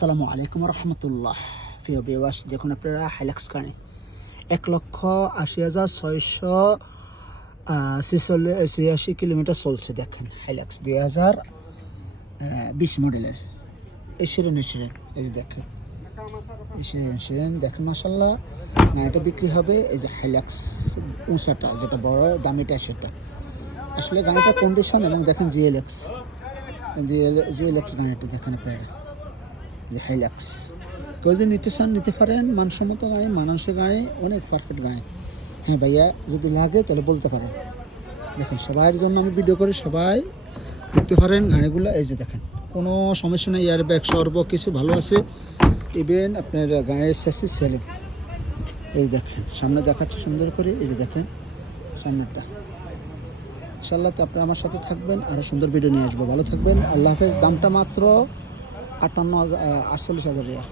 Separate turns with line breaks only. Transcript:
আসসালামু আলাইকুম রহমতুল্লাহ। প্রিয় বিবাস দেখুন আপনারা হাইলাক্স গাড়ি এক লক্ষ আশি হাজার ছয়শো ছিয়াশি কিলোমিটার চলছে দেখেন হাইলাক্স দুই হাজার বিশ মডেলের। এসিরেন এসিরেন এই যে দেখেন। এসিরেন এসিরেন দেখেন মাসাল্লাহ গাড়িটা বিক্রি হবে এই যে হাইলাক্স উঁচাটা, যেটা বড় দামিটা সেটা। আসলে গাড়িটা কন্ডিশন এবং দেখেন জিএলএক্স জিএল জিএলএক্স গাড়িটা দেখেন আপনারা। যে হাইলাক্স। কেউ যদি নিতে চান নিতে পারেন মানসম্মত গাড়ি মানানসই গাড়ি অনেক পারফেক্ট গাড়ি হ্যাঁ ভাইয়া, যদি লাগে তাহলে বলতে পারেন। দেখুন সবার জন্য আমি ভিডিও করি সবাই দেখতে পারেন গাড়িগুলো। এই যে দেখেন, কোনো সমস্যা নেই এয়ার ব্যাগ সর্ব কিছু ভালো আছে। ইভেন আপনার গাড়ির শেষে সেলিং এই দেখেন, সামনে দেখাচ্ছে সুন্দর করে। এই যে দেখেন সামনেটা ইনশাল্লাহ তো আপনারা আমার সাথে থাকবেন আরও সুন্দর ভিডিও নিয়ে আসব। ভালো থাকবেন, আল্লাহ হাফেজ। দামটা মাত্র আটান্ন হাজার আটচল্লিশ হাজার টাকা